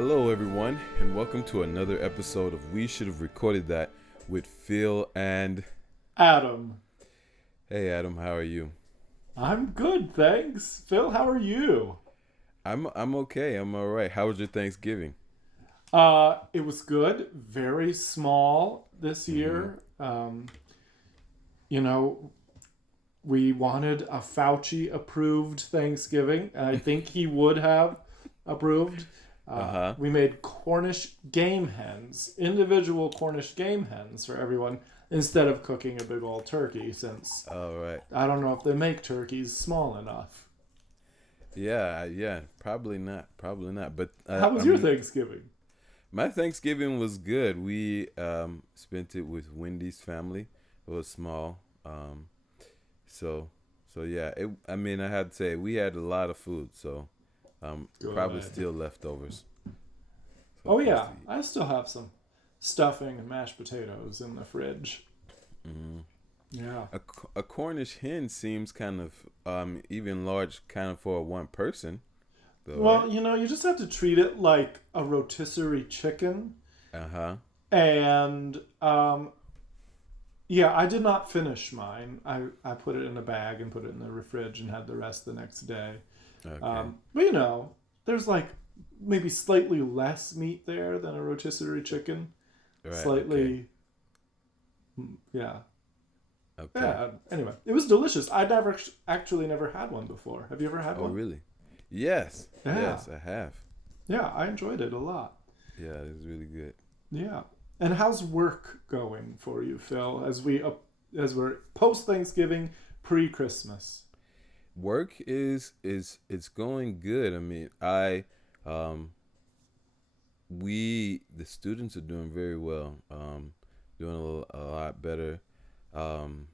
Hello, everyone, and welcome to another episode of We Should Have Recorded That with Phil and Adam. Hey, Adam, how are you? I'm good, thanks. Phil, how are you? I'm okay. I'm all right. How was your Thanksgiving? It was good. Very small this Mm-hmm. year. You know, we wanted a Fauci approved Thanksgiving, and I think he would have approved. Uh-huh. We made Cornish game hens, individual Cornish game hens for everyone, instead of cooking a big old turkey, since All right. I don't know if they make turkeys small enough. Yeah. Probably not. Probably not. But How was your Thanksgiving? my Thanksgiving was good. We spent it with Wendy's family. It was small. So so yeah. I had to say we had a lot of food. So probably Good. still leftovers. So Oh for us yeah, to eat. I still have some stuffing and mashed potatoes in the fridge. Mm-hmm. Yeah. A Cornish hen seems kind of even large, kind of for one person, though, right? Well, you just have to treat it like a rotisserie chicken. Uh huh. And yeah, I did not finish mine. I put it in a bag and put it in the fridge and had the rest the next day. Okay. But there's like maybe slightly less meat there than a rotisserie chicken. Right. Okay. Slightly, yeah. Okay. Yeah. Anyway, it was delicious. I'd never actually never had one before. Have you ever had Oh, one? really? Yes. Yeah. Yes, I have. Yeah, I enjoyed it a lot. Yeah, it was really good. Yeah. And how's work going for you, Phil? As we're post Thanksgiving, pre Christmas. Work is it's going good. I mean, I um we the students are doing very well. Doing a lot better. Um,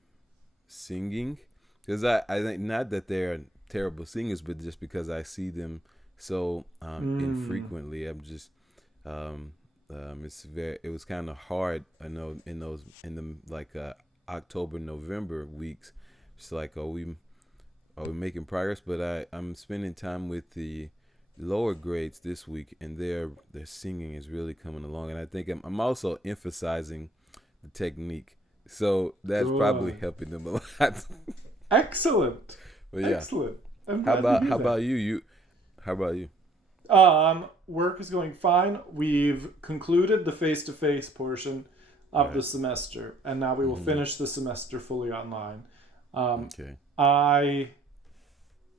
Singing because I think not that they're terrible singers, but just because I see them so Mm. infrequently. I'm just it was kind of hard. I know in the like October November weeks. It's like are we making progress? But I'm spending time with the lower grades this week, and their singing is really coming along. And I think I'm also emphasizing the technique. So that's probably Good. helping them a lot. Excellent. But yeah, Excellent. I'm glad to hear how that. about you? How about you? Work is going fine. We've concluded the face-to-face portion of the Right. semester, and now we will Mm-hmm. finish the semester fully online. Um, Okay. I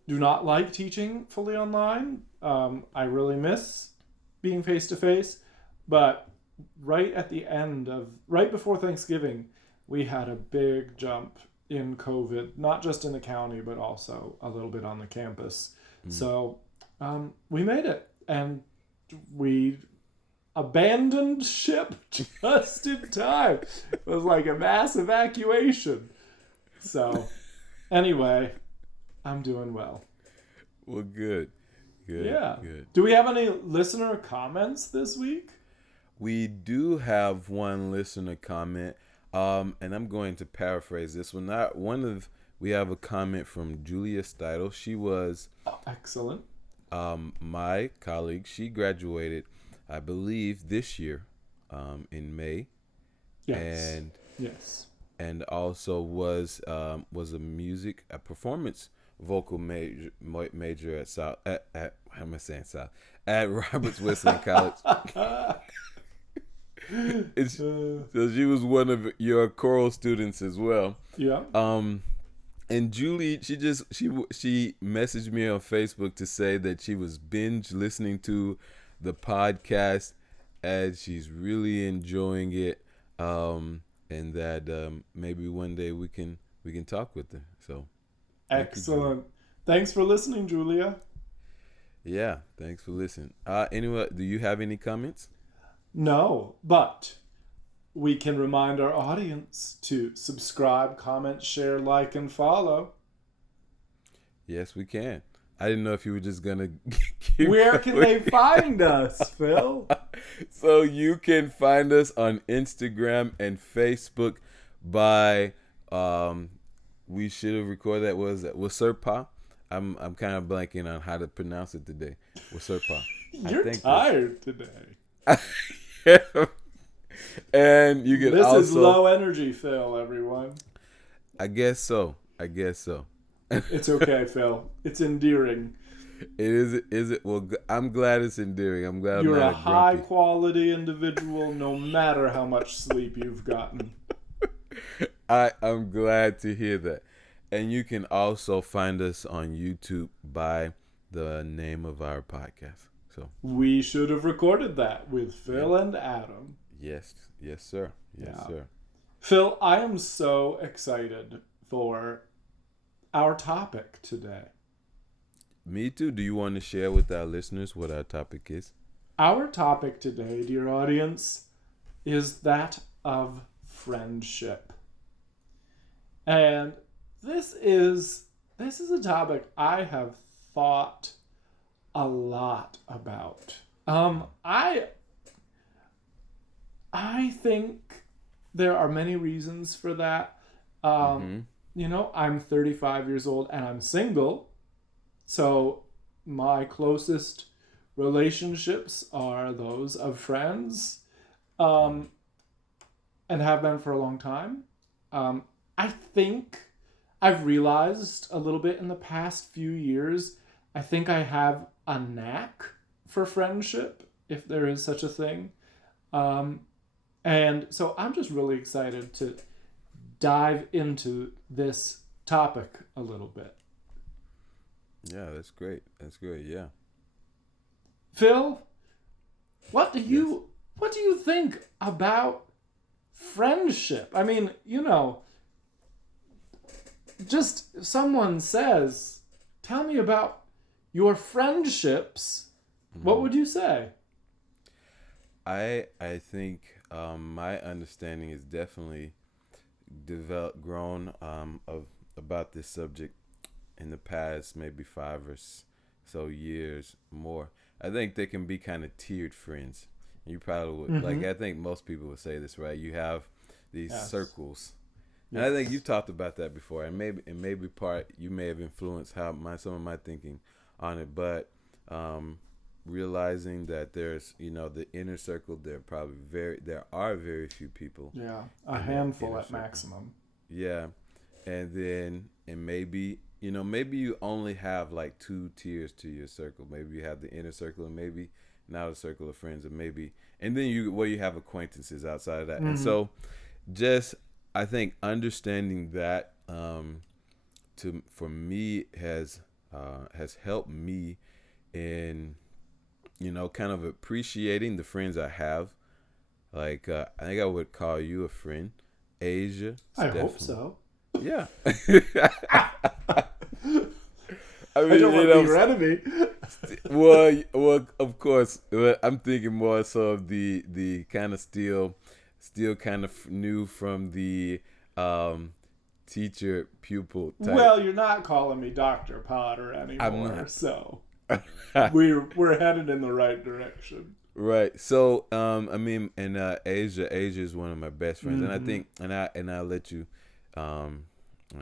do not like teaching fully online. I really miss being face-to-face, but right before Thanksgiving, we had a big jump in COVID, not just in the county, but also a little bit on the campus. Mm. So we made it, and we abandoned ship just in time. It was like a mass evacuation. So anyway, I'm doing well. Well, good, good, Yeah. good. Do we have any listener comments this week? We do have one listener comment, and I'm going to paraphrase this one. Not one of We have a comment from Julia Steidel. She was Oh, excellent. my colleague. She graduated, I believe, this year, in May, Yes. and Yes. also was a performance vocal major at South at how am I saying South at Roberts Wesleyan College. It's, so she was one of your choral students as well. Yeah. And Julie, she messaged me on Facebook to say that she was binge listening to the podcast and she's really enjoying it. And that maybe one day we can talk with her. So thank you, Julie. Excellent. Thanks for listening, Julia. Yeah, thanks for listening. Anyway, do you have any comments? No, but we can remind our audience to subscribe, comment, share, like, and follow. Yes, we can. I didn't know if you were just gonna keep Where can going. they find us, Phil? So you can find us on Instagram and Facebook by we should have recorded that. Was that WSRTwPA? I'm kind of blanking on how to pronounce it today. WSRTwPA. You're tired today. And you can This also. is low energy, Phil, everyone. I guess so. It's okay, Phil. It's endearing. Is it? Well, I'm glad it's endearing. I'm glad You're I'm a not a grumpy. high-quality individual no matter how much sleep you've gotten. I'm glad to hear that. And you can also find us on YouTube by the name of our podcast. So We should have recorded that with Phil and Adam. yes, sir. Yes, Yeah. sir. Phil, I am so excited for our topic today. Me too. Do you want to share with our listeners what our topic is? Our topic today, dear audience, is that of friendship. And this is a topic I have thought a lot about. I think there are many reasons for that. I'm 35 years old and I'm single. So my closest relationships are those of friends, and have been for a long time. I think I've realized a little bit in the past few years, I think I have a knack for friendship, if there is such a thing. And so I'm just really excited to dive into this topic a little bit. Yeah, that's great. Yeah. Phil, what do you think about friendship? I mean, just if someone says, "Tell me about your friendships," what would you say? I think my understanding is definitely grown about this subject in the past maybe 5 or so years more. I think they can be kind of tiered friends. You probably would like. I think most people would say this, right? You have these circles, and I think you've talked about that before, and maybe part you may have influenced some of my thinking on it, but realizing that there's the inner circle, there are very few people. Yeah, a handful at maximum. Yeah, and maybe maybe you only have like 2 tiers to your circle. Maybe you have the inner circle, and maybe not a circle of friends, and then you have acquaintances outside of that. And so, just I think understanding that for me has helped me in kind of appreciating the friends I have. Like I think I would call you a friend, Asia. I hope so. Yeah. I don't want to be your enemy. well, of course. I'm thinking more so of the kind of still kind of new from the teacher pupil type. Well, you're not calling me Dr. Potter anymore, so we're headed in the right direction. Right. So and Asia is one of my best friends, and I think and I'll let you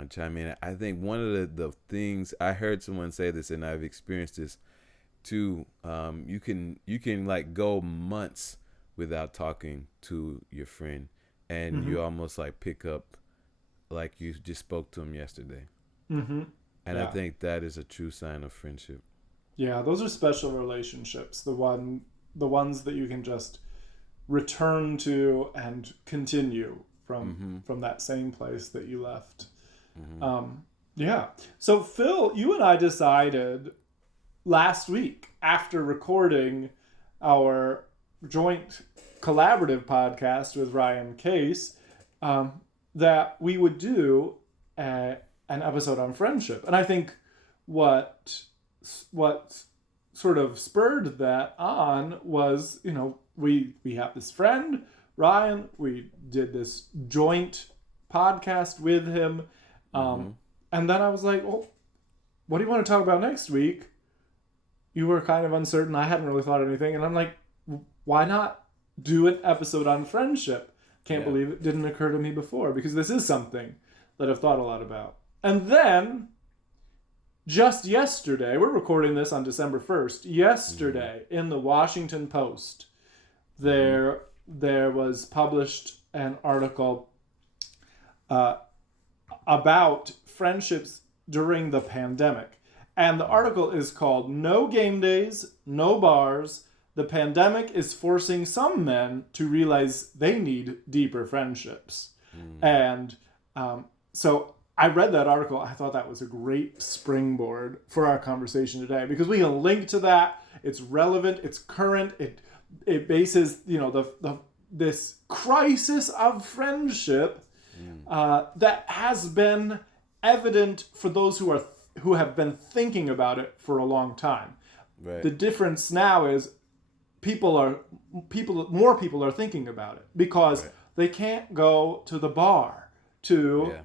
chime in. I think one of the things I heard someone say this, and I've experienced this too. You can like go months without talking to your friend, and you almost like pick up like you just spoke to him yesterday. And I think that is a true sign of friendship. Yeah, those are special relationships. The ones that you can just return to and continue from that same place that you left. Yeah. So Phil, you and I decided last week after recording our joint collaborative podcast with Ryan Case that we would do an episode on friendship. And I think what sort of spurred that on was, we have this friend, Ryan, we did this joint podcast with him. And then I was like, well, what do you want to talk about next week? You were kind of uncertain. I hadn't really thought of anything. And I'm like, why not do an episode on friendship? Can't believe it didn't occur to me before, because this is something that I've thought a lot about. And then just yesterday, we're recording this on December 1st. Yesterday, in the Washington Post, Mm-hmm. there was published an article uh, about friendships during the pandemic. And the article is called No Game Days, No Bars. The pandemic is forcing some men to realize they need deeper friendships. Mm. And so I read that article. I thought that was a great springboard for our conversation today because we can link to that. It's relevant. It's current. It bases the this crisis of friendship Mm. that has been evident for those who have been thinking about it for a long time. Right. The difference now is more people are thinking about it because Right. they can't go to the bar to Yeah.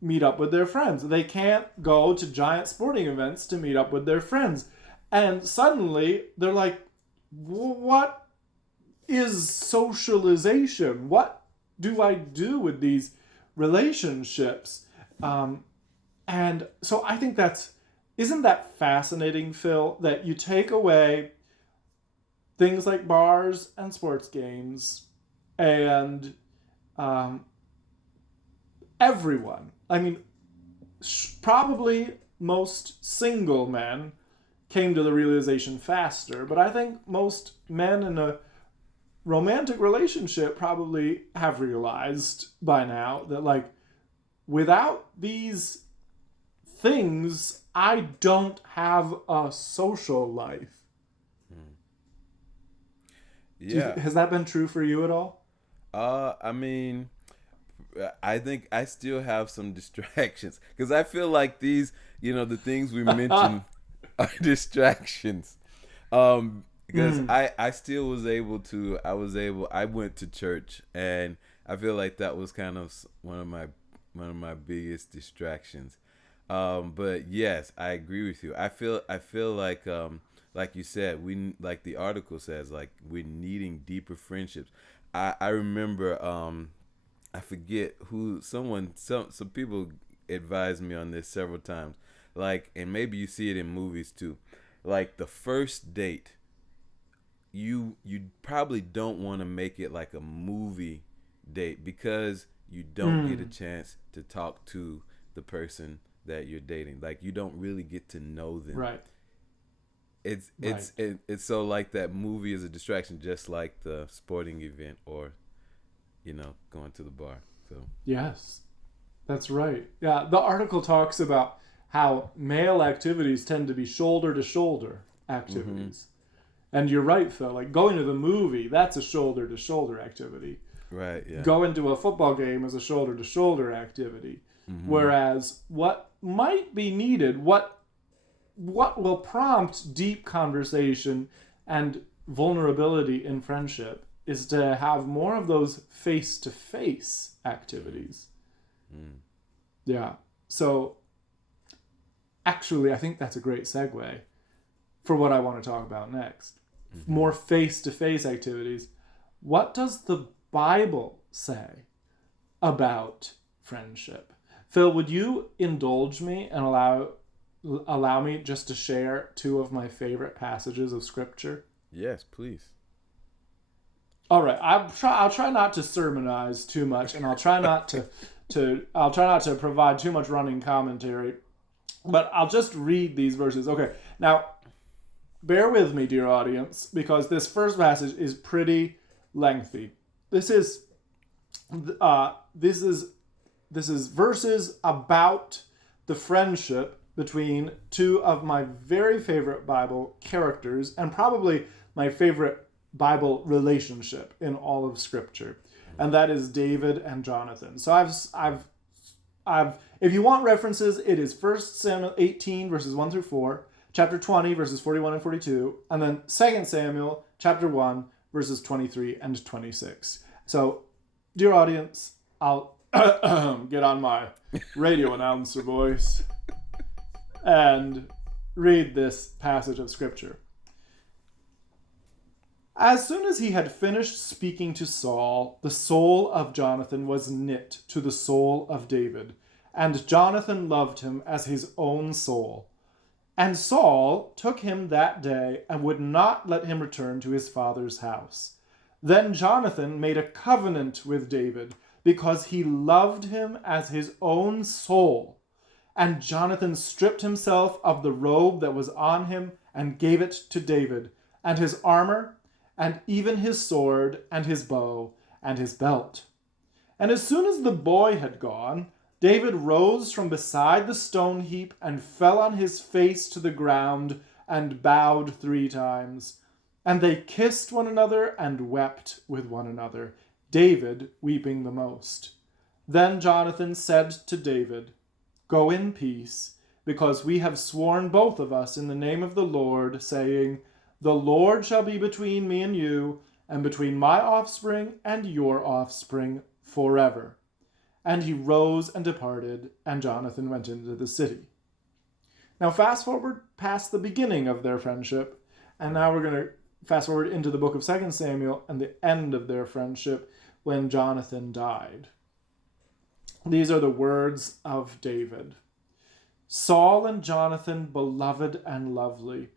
meet up with their friends. They can't go to giant sporting events to meet up with their friends. And suddenly they're like, what is socialization? What do I do with these relationships? And so I think isn't that fascinating, Phil, that you take away things like bars and sports games and um, everyone. I mean, probably most single men came to the realization faster, but I think most men in a romantic relationship probably have realized by now that, like, without these things, I don't have a social life. Yeah. Has that been true for you at all? I mean, I think I still have some distractions because I feel like these, the things we mentioned are distractions. Because Mm, I still was able to. I went to church, and I feel like that was kind of one of my biggest distractions. But yes, I agree with you. I feel like you said, like the article says, like we're needing deeper friendships. I remember I forget who some people advised me on this several times. Like, and maybe you see it in movies too. Like the first date, you probably don't want to make it like a movie date because you don't get a mm, chance to talk to the person that you're dating. Like you don't really get to know them. right, It's right. it's it, it's so like that movie is a distraction, just like the sporting event or going to the bar. So. Yes, that's right. Yeah, the article talks about how male activities tend to be shoulder to shoulder Mm-hmm. activities. And you're right, Phil. Like going to the movie, that's a shoulder to shoulder activity. Right. Yeah. Going to a football game is a shoulder to shoulder activity. Mm-hmm. Whereas what might be needed, what will prompt deep conversation and vulnerability in friendship is to have more of those face to face activities. Mm-hmm. Yeah. So actually, I think that's a great segue for what I want to talk about next. Mm-hmm. More face to face activities. What does the Bible say about friendship? Phil, would you indulge me and allow me just to share two of my favorite passages of scripture? Yes, please. All right, I'll try not to sermonize too much, and I'll try not to provide too much running commentary, but I'll just read these verses. Okay, now bear with me, dear audience, because this first passage is pretty lengthy. This is uh, this is this is verses about the friendship between two of my very favorite Bible characters and probably my favorite Bible relationship in all of Scripture, and that is David and Jonathan. So I've if you want references, it is 1 Samuel 18 verses 1 through 4, chapter 20 verses 41 and 42, and then 2 Samuel chapter 1 verses 23 and 26. So, dear audience, I'll get on my radio announcer voice and read this passage of scripture. As soon as he had finished speaking to Saul, the soul of Jonathan was knit to the soul of David, and Jonathan loved him as his own soul. And Saul took him that day and would not let him return to his father's house. Then Jonathan made a covenant with David because he loved him as his own soul. And Jonathan stripped himself of the robe that was on him and gave it to David, and his armor, and even his sword, and his bow, and his belt. And as soon as the boy had gone, David rose from beside the stone heap and fell on his face to the ground and bowed 3 times. And they kissed one another and wept with one another, David weeping the most. Then Jonathan said to David, "Go in peace, because we have sworn both of us in the name of the Lord, saying, 'The Lord shall be between me and you, and between my offspring and your offspring forever.'" And he rose and departed, and Jonathan went into the city. Now fast forward past the beginning of their friendship, and now we're going to fast forward into the book of 2 Samuel and the end of their friendship when Jonathan died. These are the words of David. "Saul and Jonathan, beloved and lovely.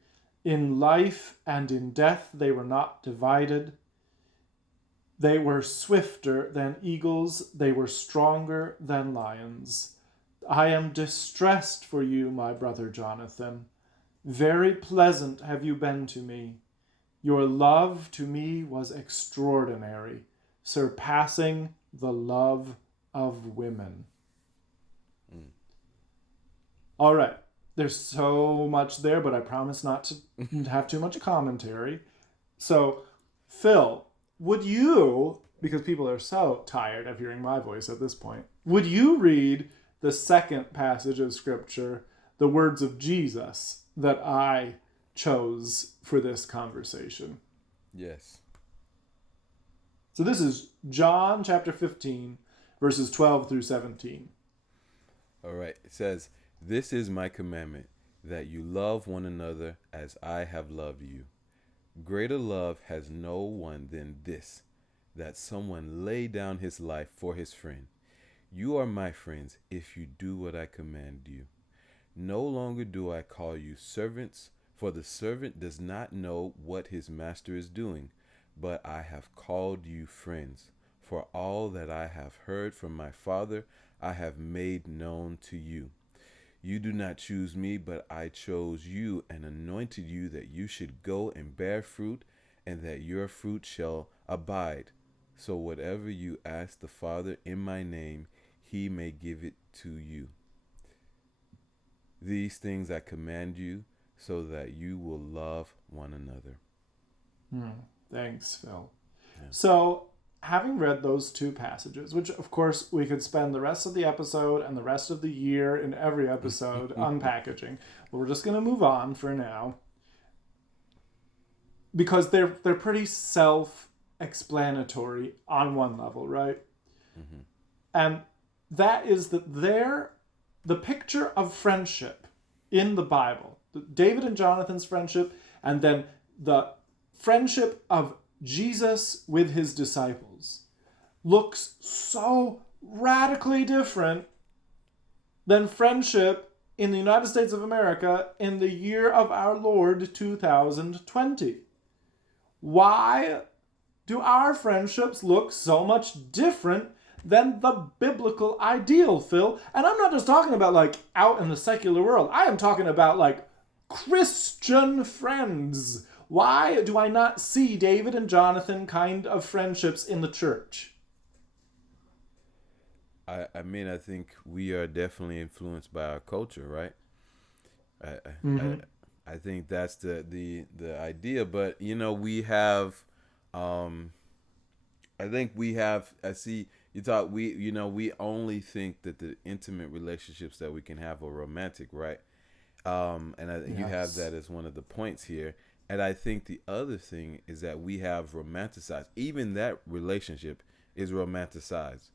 In life and in death they were not divided. They were swifter than eagles. They were stronger than lions. I am distressed for you, my brother Jonathan. Very pleasant have you been to me. Your love to me was extraordinary, surpassing the love of women." All right. There's so much there, but I promise not to have too much commentary. So, Phil, would you, because people are so tired of hearing my voice at this point, would you read the second passage of Scripture, the words of Jesus, that I chose for this conversation? Yes. So this is John chapter 15, verses 12 through 17. All right. It says, "This is my commandment, that you love one another as I have loved you. Greater love has no one than this, that someone lay down his life for his friend. You are my friends if you do what I command you. No longer do I call you servants, for the servant does not know what his master is doing, but I have called you friends. For all that I have heard from my Father, I have made known to you. You do not choose me, but I chose you and anointed you that you should go and bear fruit, and that your fruit shall abide. So whatever you ask the Father in my name, he may give it to you. These things I command you, so that you will love one another." Thanks, Phil. Yeah. So, having read those 2 passages, which of course we could spend the rest of the episode and the rest of the year in every episode unpackaging, but we're just going to move on for now, because they're pretty self-explanatory on one level, right? Mm-hmm. And that is that the picture of friendship in the Bible, David and Jonathan's friendship, and then the friendship of Jesus with his disciples, looks so radically different than friendship in the United States of America in the year of our Lord 2020. Why do our friendships look so much different than the biblical ideal, Phil? And I'm not just talking about like out in the secular world. I am talking about like Christian friends. Why do I not see David and Jonathan kind of friendships in the church? I mean, I think we are definitely influenced by our culture, right? I think that's the idea. But we have, I think we have. I see you thought we only think that the intimate relationships that we can have are romantic, right? You have that as one of the points here. And I think the other thing is that we have romanticized. Even that relationship is romanticized,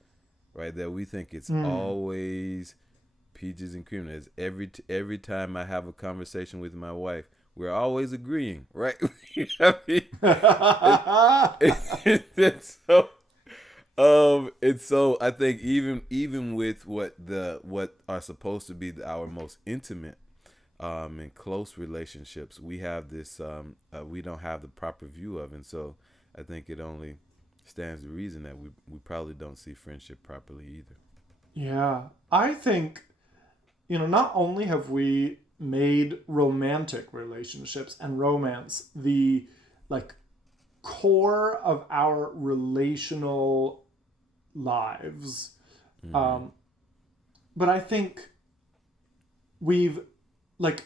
right? That we think it's always peaches and cream. As every time I have a conversation with my wife, we're always agreeing, right? I mean, and so I think even with what are supposed to be our most intimate in close relationships, we have this we don't have the proper view of, and so I think it only stands to reason that we probably don't see friendship properly either. Yeah. I think, not only have we made romantic relationships and romance the like core of our relational lives, Mm-hmm. um, but I think we've like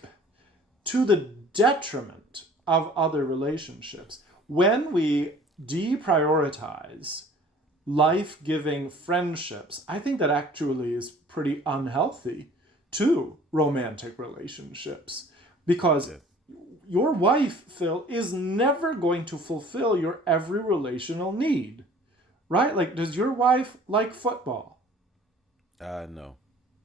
to the detriment of other relationships when we deprioritize life-giving friendships. I think that actually is pretty unhealthy to romantic relationships because Yeah. your wife, Phil, is never going to fulfill your every relational need, right? Like, does your wife like football? No.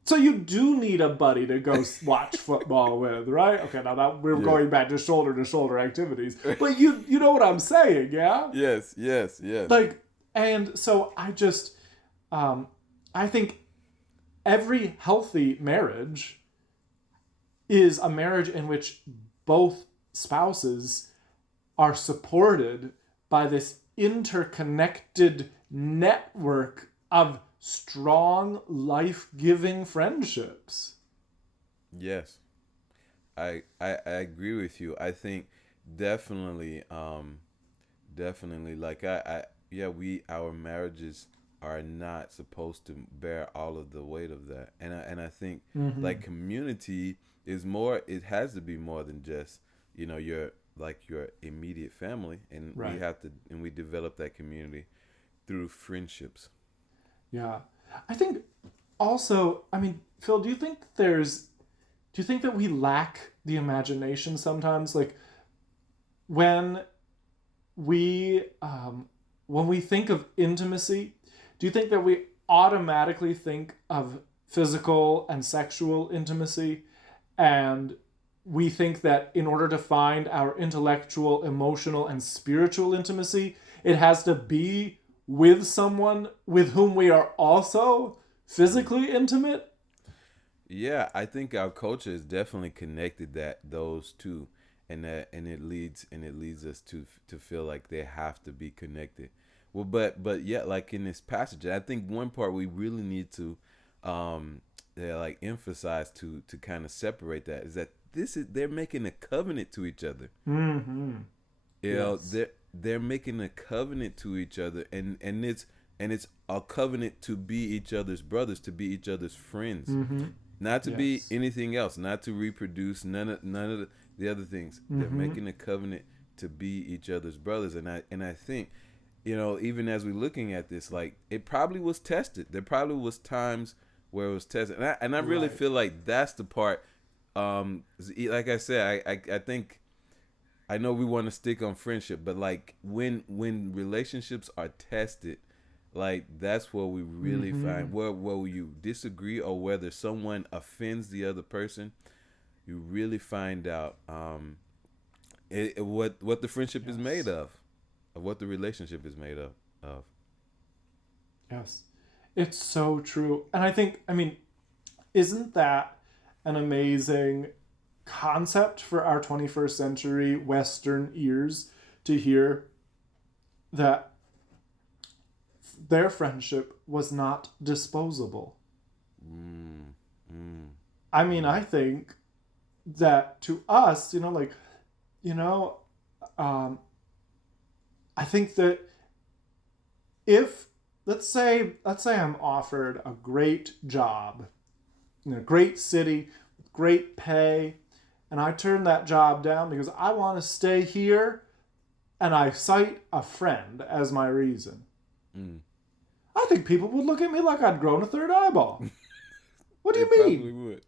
So you do need a buddy to go watch football with, right? Okay, now that we're Yeah. going back to shoulder activities, but you know what I'm saying, yeah? Yes. Yes. Yes. Like, and so um, I think every healthy marriage is a marriage in which both spouses are supported by this interconnected network of strong, life-giving friendships. Yes. I agree with you. I think definitely definitely like I yeah, we our marriages are not supposed to bear all of the weight of that. And I think Mm-hmm. like community is more, it has to be more than just, your like your immediate family, and Right. we develop that community through friendships. Yeah. I think also, I mean, Phil, do you think that we lack the imagination sometimes? Like when we when we think of intimacy, do you think that we automatically think of physical and sexual intimacy, and we think that in order to find our intellectual, emotional, and spiritual intimacy, it has to be with someone with whom we are also physically intimate? Yeah, I think our culture is definitely connected that those two, and it leads us to feel like they have to be connected. Well, but yeah, like in this passage, I think one part we really need to, yeah, like emphasize to kind of separate that is that this is they're making a covenant to each other. Mm-hmm. Yes. They're making a covenant to each other, and it's a covenant to be each other's brothers, to be each other's friends, Mm-hmm. not to be Yes. anything else, not to reproduce none of the other things. They're Mm-hmm. making a covenant to be each other's brothers, and I think, even as we're looking at this, like it probably was tested. There probably was times where it was tested, and I really Right. feel like that's the part. Like I said, I think I know we want to stick on friendship, but like when relationships are tested, like that's where we really Mm-hmm. find where you disagree or whether someone offends the other person. You really find out what the friendship is made Yes. of what the relationship is made of. Yes. It's so true. And I think, I mean, isn't that an amazing concept for our 21st century Western ears to hear that their friendship was not disposable? Mm, mm, I mean, mm. I think that to us, you know, um, I think that if let's say I'm offered a great job in a great city with great pay, and I turn that job down because I want to stay here, and I cite a friend as my reason, Mm. I think people would look at me like I'd grown a third eyeball. What do They you probably mean? would.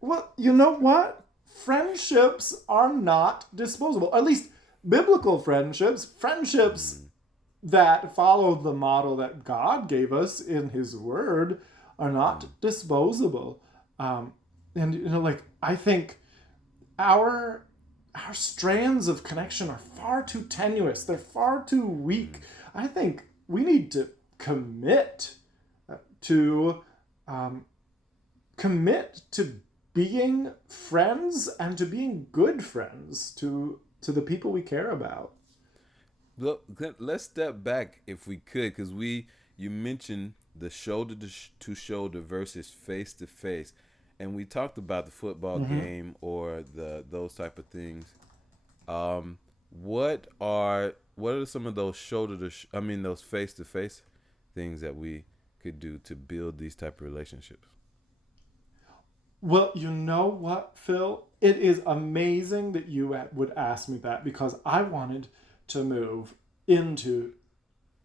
Well, you know what? Friendships are not disposable. At least biblical friendships Mm, that follow the model that God gave us in His Word, are not mm, disposable. Um, and like I think our our strands of connection are far too tenuous. They're far too weak. mm, I think we need to commit to um, commit to being friends and to being good friends to the people we care about. Look, let's step back if we could, because you mentioned the shoulder to shoulder versus face to face, and we talked about the football Mm-hmm. game or those type of things. Um, what are some of those those face to face things that we could do to build these type of relationships? Well, you know what, Phil? It is amazing that you would ask me that because I wanted to move into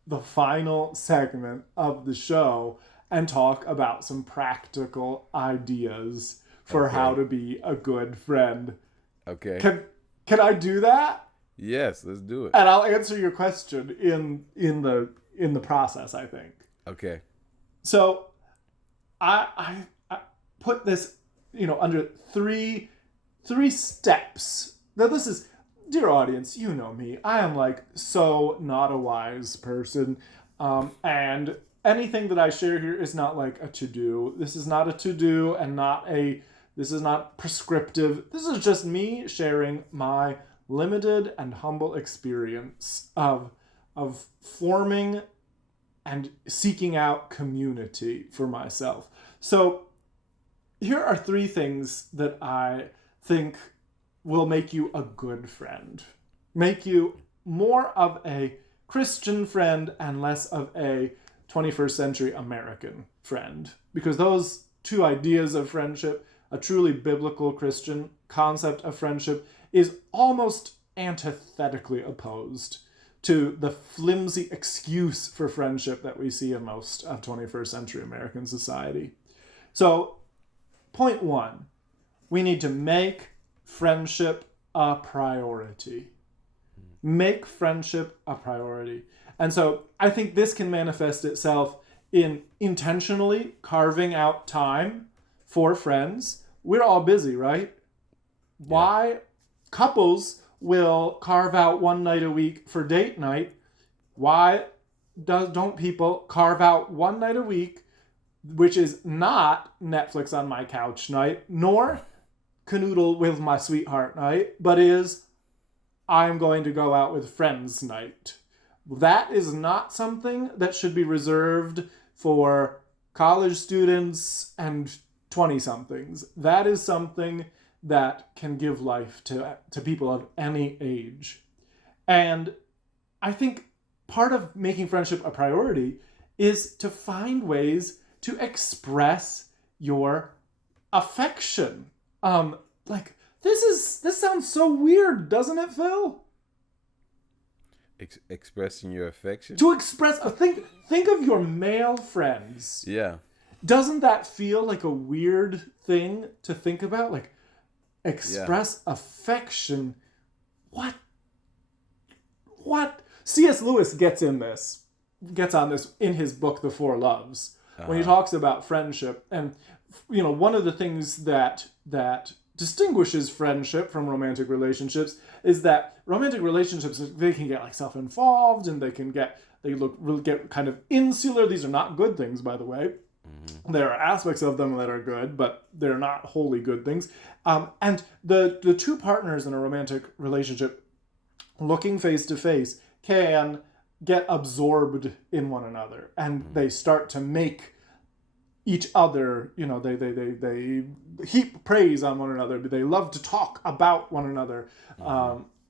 the final segment of the show and talk about some practical ideas for how Okay. to be a good friend. Okay. Can can I do that? Yes, let's do it. And I'll answer your question in the process, I think. Okay. So I put this, under three steps. Now this is, dear audience, you know me. I am like so not a wise person, and anything that I share here is not like a to do. This is not a to do, and not a. This is not prescriptive. This is just me sharing my limited and humble experience of forming and seeking out community for myself. So here are three things that I think will make you a good friend, make you more of a Christian friend and less of a 21st century American friend. Because those two ideas of friendship, a truly biblical Christian concept of friendship, is almost antithetically opposed to the flimsy excuse for friendship that we see in most of 21st century American society. So, point one, we need to make friendship a priority. Make friendship a priority. And so I think this can manifest itself in intentionally carving out time for friends. We're all busy, right? Yeah. Why couples will carve out one night a week for date night? Why don't people carve out one night a week, which is not Netflix on my couch night, nor canoodle with my sweetheart night, but is I'm going to go out with friends night? That is not something that should be reserved for college students and 20 somethings. That is something that can give life to people of any age. And I think part of making friendship a priority is to find ways to express your affection. Like this sounds so weird, doesn't it, Phil? Expressing your affection. To express, think of your male friends. Yeah. Doesn't that feel like a weird thing to think about? Like, express affection. What? C.S. Lewis gets on this in his book, The Four Loves, when he talks about friendship. And, one of the things that distinguishes friendship from romantic relationships is that romantic relationships, they can get like self-involved and they get kind of insular. These are not good things, by the way. Mm-hmm. There are aspects of them that are good, but they're not wholly good things. And the two partners in a romantic relationship, looking face to face, can get absorbed in one another, and they start to make each other, they heap praise on one another. They love to talk about one another.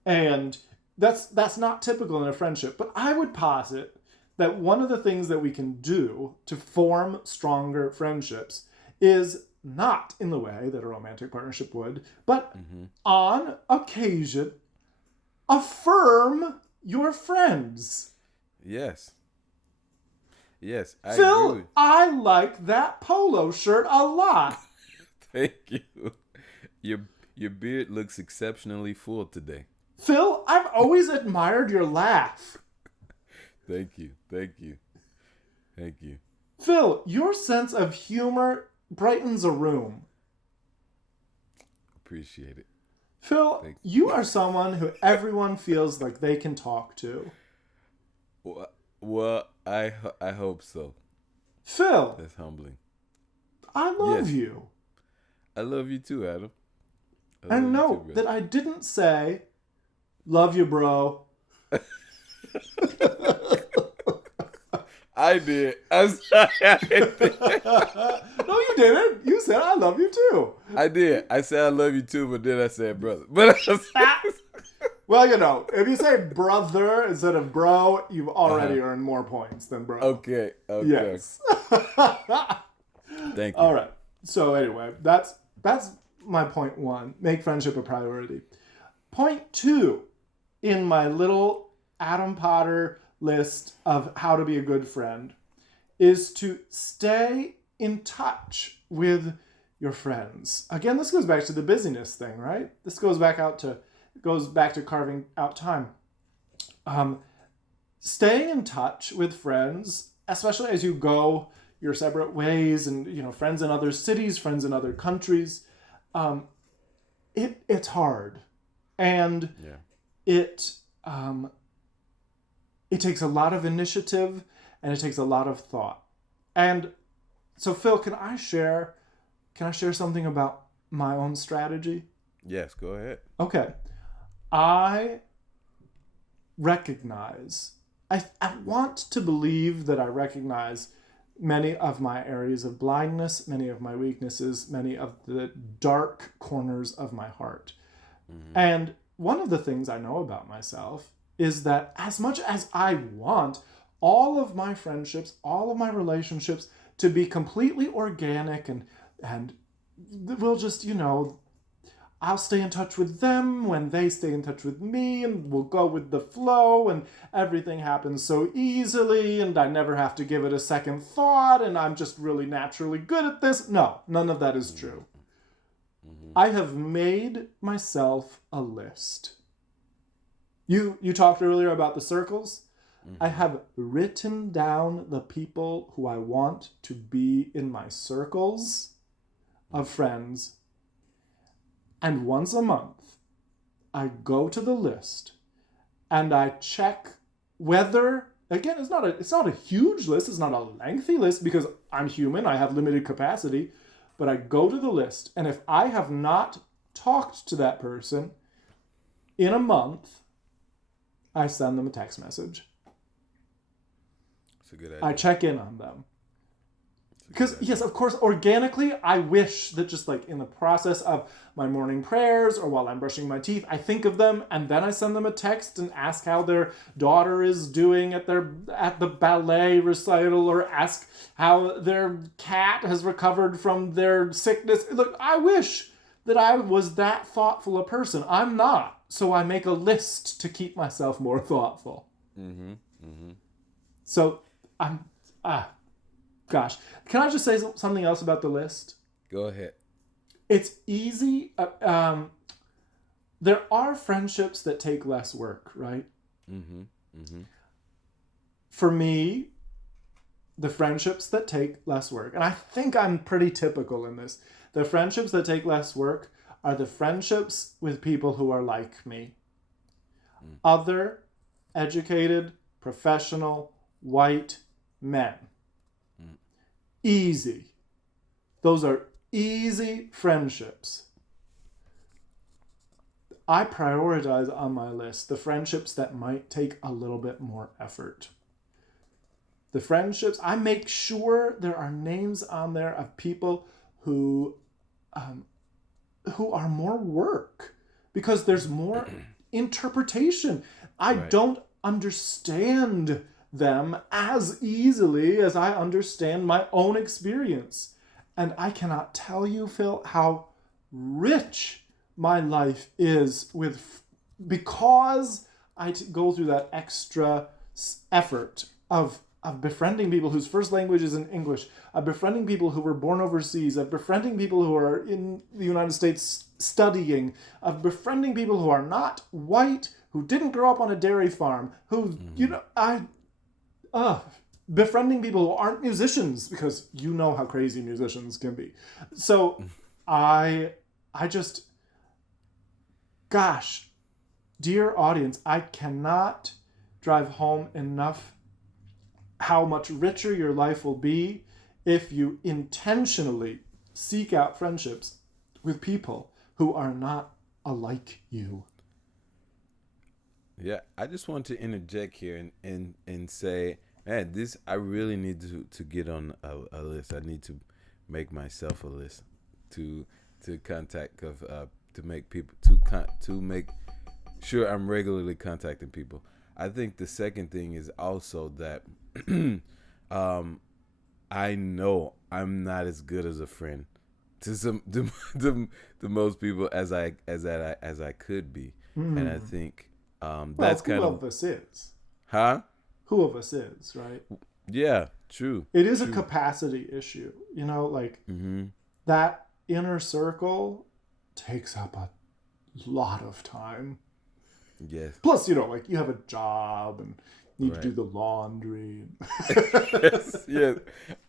And that's not typical in a friendship. But I would posit that one of the things that we can do to form stronger friendships is not in the way that a romantic partnership would, but on occasion, affirm your friends. Yes. Yes, I Phil, agree. I like that polo shirt a lot. Thank you. Your beard looks exceptionally full today. Phil, I've always admired your laugh. Thank you. Thank you. Thank you. Phil, your sense of humor brightens a room. Appreciate it. Phil, you are someone who everyone feels like they can talk to. Well, I hope so. Phil, That's humbling. I love you. I love you too, Adam. I love And you too, note brother. that I didn't say, love you, bro. I did. I'm sorry. I did. No, you didn't. You said, I love you too. I did. I said I love you too, but then I said brother. But I was, Well, if you say brother instead of bro, you've already earned more points than bro. okay. Yes. Thank you. All right. So anyway, that's my point one. Make friendship a priority. Point two in my little Adam Potter list of how to be a good friend is to stay in touch with your friends. Again, this goes back to the busyness thing, right? This goes back to carving out time. Staying in touch with friends, especially as you go your separate ways, and friends in other cities, friends in other countries, it's hard, and it takes a lot of initiative, and it takes a lot of thought. And so, Phil, can I share something about my own strategy? Yes, go ahead. Okay. I recognize, I want to believe that I recognize many of my areas of blindness, many of my weaknesses, many of the dark corners of my heart. Mm-hmm. And one of the things I know about myself is that as much as I want all of my friendships, all of my relationships to be completely organic and we'll just, I'll stay in touch with them when they stay in touch with me, and we'll go with the flow, and everything happens so easily, and I never have to give it a second thought, and I'm just really naturally good at this. No, none of that is true. Mm-hmm. I have made myself a list. You talked earlier about the circles. Mm-hmm. I have written down the people who I want to be in my circles of friends. And once a month, I go to the list and I check whether, again, it's not a huge list, it's not a lengthy list because I'm human, I have limited capacity, but I go to the list, and if I have not talked to that person in a month, I send them a text message. That's a good idea. I check in on them. Because, yes, of course, organically, I wish that just like in the process of my morning prayers or while I'm brushing my teeth, I think of them and then I send them a text and ask how their daughter is doing at the ballet recital, or ask how their cat has recovered from their sickness. Look, I wish that I was that thoughtful a person. I'm not. So I make a list to keep myself more thoughtful. Mm-hmm. Mm-hmm. So gosh, can I just say something else about the list? Go ahead. It's easy. There are friendships that take less work, right? Mm-hmm. Mm-hmm. For me, the friendships that take less work, and I think I'm pretty typical in this, the friendships that take less work are the friendships with people who are like me. Other, educated, professional, white men. Easy. Those are easy friendships. I prioritize on my list the friendships that might take a little bit more effort. The friendships, I make sure there are names on there of people who are more work, because there's more interpretation. I don't understand them as easily as I understand my own experience. And I cannot tell you, Phil, how rich my life is because I go through that extra effort of befriending people whose first language is in English, of befriending people who were born overseas, of befriending people who are in the United States studying, of befriending people who are not white, who didn't grow up on a dairy farm, who, befriending people who aren't musicians, because you know how crazy musicians can be. So I just, gosh, dear audience, I cannot drive home enough how much richer your life will be if you intentionally seek out friendships with people who are not alike you. Yeah, I just want to interject here and say, man, this I really need to get on a list. I need to make myself a list to contact of to make people to make sure I'm regularly contacting people. I think the second thing is also that um, I know I'm not as good as a friend to some to most people as I could be, and I Mm. think Well, that's who kind of of us is? huh. Who of us is, right? Yeah, true, It is a true. capacity issue. Like Mm-hmm. that inner circle takes up a lot of time. Yes, Plus, like you have a job and need to do right. the laundry. Yes, yes.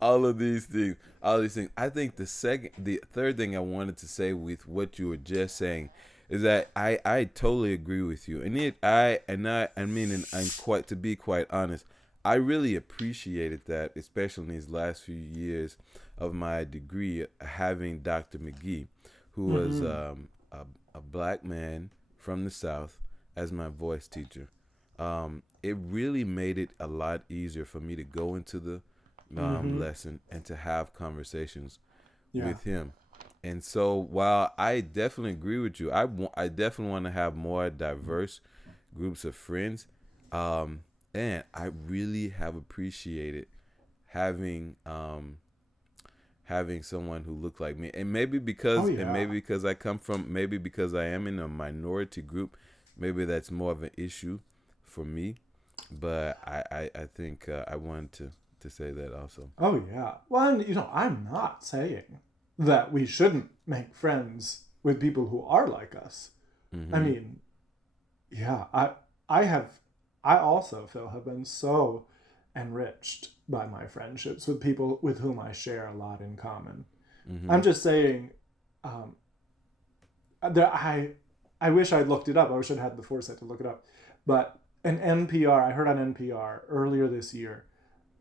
All of these things, all these things. I think the third thing I wanted to say with what you were just saying is that I totally agree with you, and I mean, and I'm quite to be quite honest, I really appreciated that, especially in these last few years of my degree, having Dr. McGee, who was Mm-hmm. a black man from the South, as my voice teacher. It really made it a lot easier for me to go into the Mm-hmm. lesson and to have conversations Yeah. with him. And so, while I definitely agree with you, I definitely want to have more diverse groups of friends. Um, and I really have appreciated having having someone who looked like me, Oh and yeah. maybe because I come from, maybe because I am in a minority group, maybe that's more of an issue for me. But I think I wanted to say that also. Oh yeah. Well, and, I'm not saying that we shouldn't make friends with people who are like us. I Mm-hmm. mean, yeah, I have I also, Phil, have been so enriched by my friendships with people with whom I share a lot in common. Mm-hmm. I'm just saying, um, that I wish I'd looked it up. I wish I'd had the foresight to look it up. But I heard on NPR earlier this year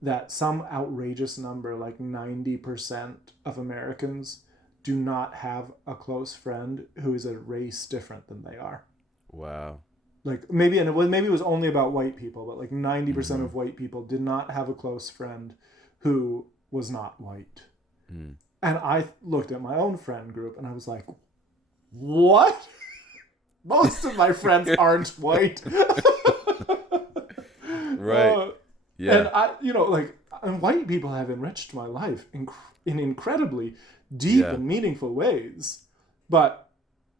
that some outrageous number, like 90% of Americans, do not have a close friend who is a race different than they are. Wow. Like maybe it was only about white people, but like 90% Mm-hmm. of white people did not have a close friend who was not white. Mm. And I looked at my own friend group and I was like, what? Most of my friends aren't white. Right. uh, and Yeah. and white people have enriched my life in incredibly deep Yeah. and meaningful ways. But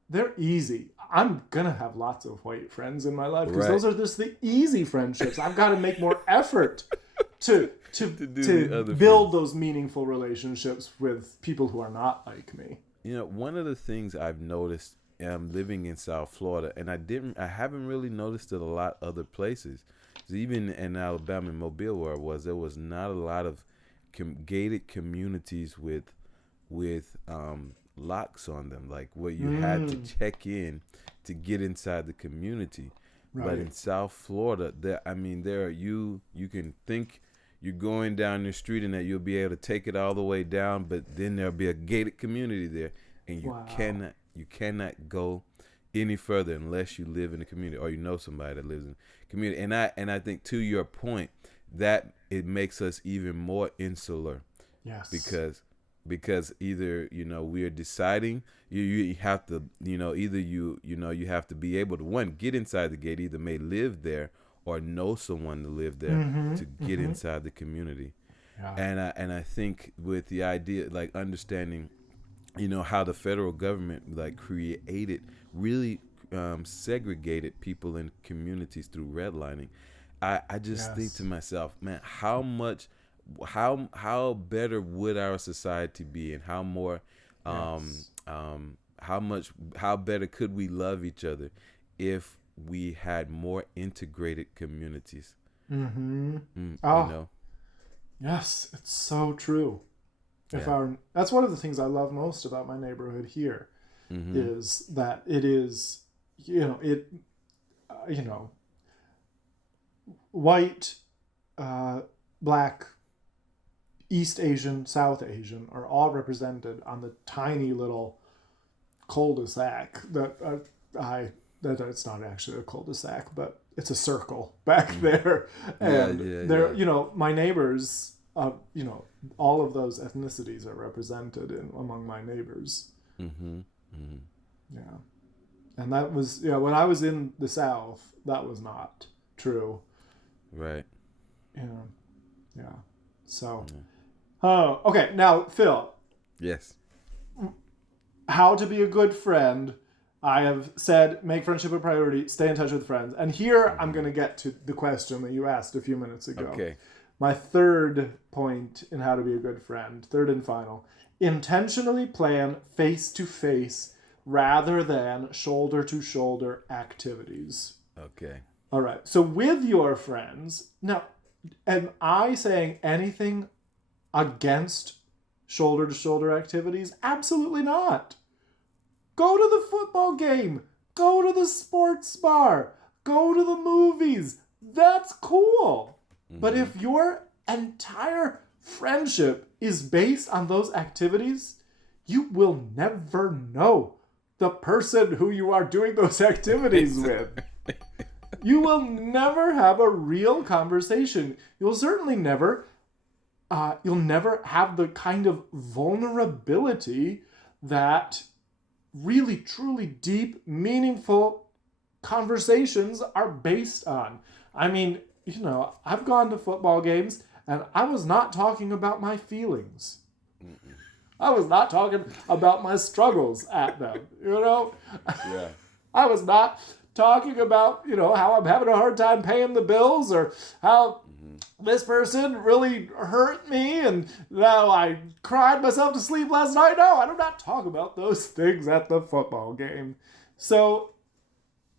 they're easy. I'm gonna have lots of white friends in my life because Right. those are just the easy friendships. I've got to make more effort to to To do to the other build friends. those meaningful relationships with people who are not like me. One of the things I've noticed living in South Florida, and I haven't really noticed it a lot other places. 'Cause even in Alabama and Mobile, where I was, there was not a lot of gated communities with locks on them, like where you had to Mm, check in to get inside the community. But right. in South Florida, there are you can think you're going down the street and that you'll be able to take it all the way down, but then there'll be a gated community there, and Wow. you cannot go any further unless you live in the community or you know somebody that lives in the community. And I think to your point that it makes us even more insular Yes. because either we are deciding you have to either you have to be able to one get inside the gate, either may live there or know someone to live there Mm-hmm. to get Mm-hmm. inside the community. Yeah. And I think with the idea, like understanding how the federal government like created really segregated people in communities through redlining. I just think to Yes. myself, man, how better would our society be, and how more Yes. how better could we love each other if we had more integrated communities. Mm-hmm. mm, you Oh, know yes. It's so true. If yeah. our That's one of the things I love most about my neighborhood here Mm-hmm. is that it is, it, you know, white, uh, black, East Asian, South Asian are all represented on the tiny little cul-de-sac that that it's not actually a cul-de-sac, but it's a circle back there, and there, my neighbors, all of those ethnicities are represented among my neighbors. Mm-hmm. Mm-hmm. Yeah, and that was when I was in the South, that was not true. Right. Yeah. So, oh, okay. Now, Phil. Yes. How to be a good friend. I have said make friendship a priority, stay in touch with friends. And here I'm going to get to the question that you asked a few minutes ago. Okay. My third point in how to be a good friend, third and final. Intentionally plan face-to-face rather than shoulder-to-shoulder activities. Okay. All right. So with your friends, now, am I saying anything against shoulder-to-shoulder activities? Absolutely not. Go to the football game. Go to the sports bar. Go to the movies. That's cool. Mm-hmm. But if your entire friendship is based on those activities, you will never know the person who you are doing those activities with. You will never have a real conversation. You'll certainly never have the kind of vulnerability that really, truly deep, meaningful conversations are based on. I mean, I've gone to football games and I was not talking about my feelings. Mm-mm. I was not talking about my struggles at them, Yeah. I was not talking about, how I'm having a hard time paying the bills or how this person really hurt me and now I cried myself to sleep last night. No, I do not talk about those things at the football game. So,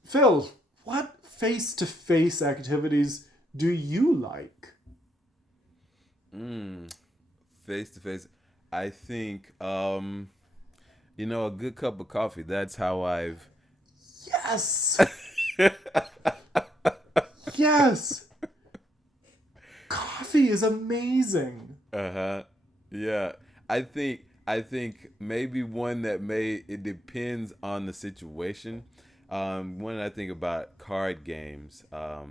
Phil, what face-to-face activities do you like? Face-to-face. I think, a good cup of coffee. That's how I've... Yes! Yes! Coffee is amazing. Yeah. I think maybe one that it depends on the situation. When I think about card games, I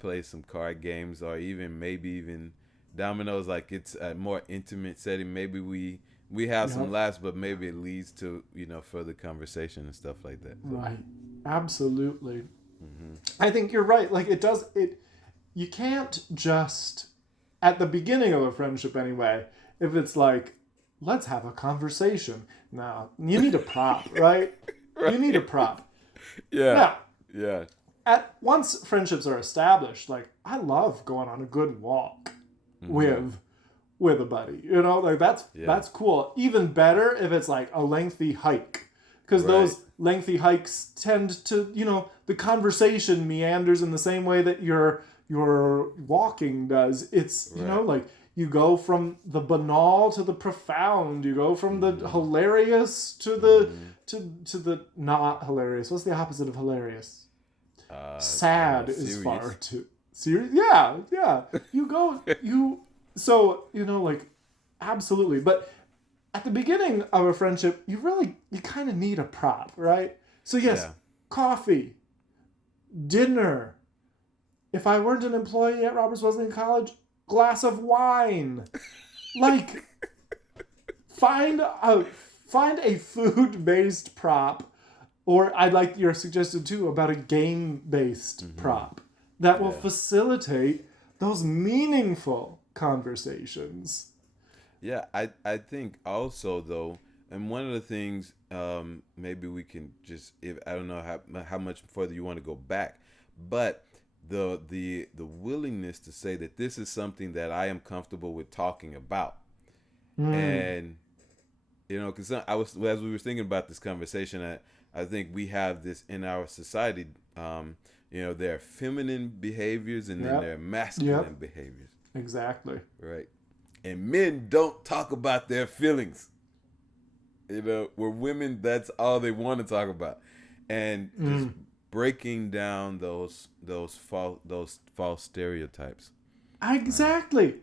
play some card games, or maybe even dominoes. Like it's a more intimate setting. Maybe we have some laughs, but maybe it leads to further conversation and stuff like that. So. Right. Absolutely. Mm-hmm. I think you're right. Like it does it. You can't just, at the beginning of a friendship anyway, if it's like, let's have a conversation. No, you need a prop, right? Right? You need a prop. Yeah. Now, once friendships are established, like, I love going on a good walk with a buddy. That's cool. Even better if it's like a lengthy hike. Because those lengthy hikes tend to, the conversation meanders in the same way that your walking does. It's like you go from the banal to the profound. You go from the hilarious to the to the not hilarious. What's the opposite of hilarious? Sad is serious. Far too serious. Yeah. Absolutely. But at the beginning of a friendship, you kind of need a prop, right? So yes, coffee, dinner. If I weren't an employee at Roberts Wesleyan College, glass of wine. Like, find a food-based prop, or I'd like your suggestion too about a game-based prop that will facilitate those meaningful conversations. Yeah, I think also though, and one of the things maybe we can just, I don't know how much further you want to go back, but the willingness to say that this is something that I am comfortable with talking about, and because as we were thinking about this conversation, I think we have this in our society. There are feminine behaviors and then there are masculine behaviors. Exactly. Right. And men don't talk about their feelings. Where women, that's all they want to talk about, and just breaking down those false stereotypes. Exactly.